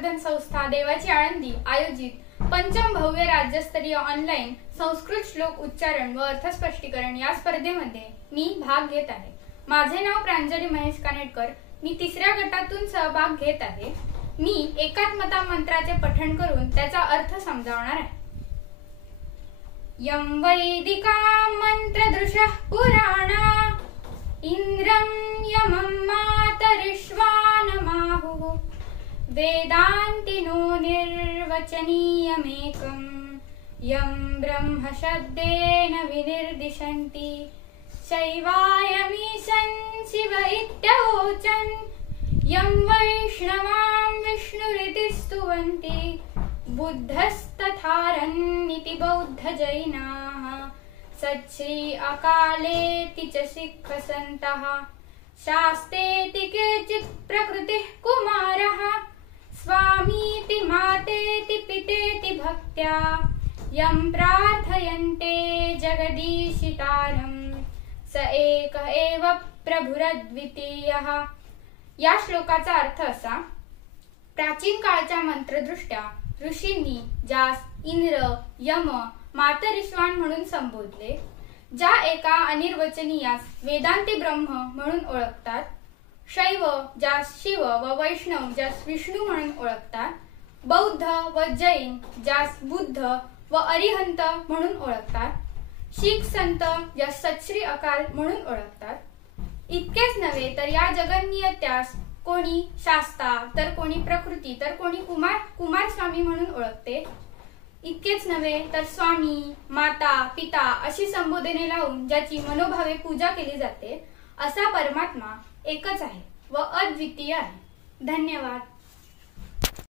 संवर्धन संस्था देवाची आळंदी आयोजित पंचम भव्य राज्यस्तरीय ऑनलाईन संस्कृत श्लोक उच्चारण व अर्थस्पष्टीकरण या स्पर्धेमध्ये मी भाग घेत आहे। माझे नाव प्रांजली महेश कानेटकर। मी तिसऱ्या गटातून सहभाग घेत आहे। मी एकात्मता मंत्राचे पठण करून त्याचा अर्थ समजावणार आहे। यं वैदिका मंत्रदृशः पुराणा इंद्रं यमं मातरिश्वानमाहुः वेदान्तिनो निर्वचनीयमेकं यं ब्रह्मशब्देन विनिर्दिशन्ति शैवायमीशं शिव इत्यवोचन् यं वैष्णवां विष्णुरिति स्तुवन्ति बुद्धस्तथारन्निति बौद्धजैनाः सच्छ्री अकालेति च सिक्खसन्तः शास्तेति केचित् प्रकृतिः कुमारः स्वामीति मातेति पितेति भक्त्या यं प्रार्थयन्ते जगदीशितारं स एक एव प्रभुरद्वितीयः। या श्लोकाचा अर्थ असा: प्राचीन काळच्या मंत्रदृष्ट्या ऋषींनी ज्यास इंद्र यम मातरिश्वान म्हणून संबोधले, ज्या एका अनिर्वचनीयास वेदांती ब्रह्म म्हणून ओळखतात, शैव ज्यास शिव व वैष्णव ज्यास विष्णू म्हणून ओळखतात, बौद्ध व जैन ज्यास बुद्ध व अरिहंत म्हणून ओळखतात, शीख संत ज्यास सच्छ्री अकाल म्हणून ओळखतात, इतकेच नव्हे तर या जगन्नियत्यास कोणी शास्ता तर कोणी प्रकृती तर कोणी कुमार स्वामी म्हणून ओळखते। इतकेच नव्हे तर स्वामी माता पिता अशी संबोधने लावून ज्याची मनोभावे पूजा केली जाते, असा परमात्मा एकच आहे व अद्वितीय आहे। धन्यवाद।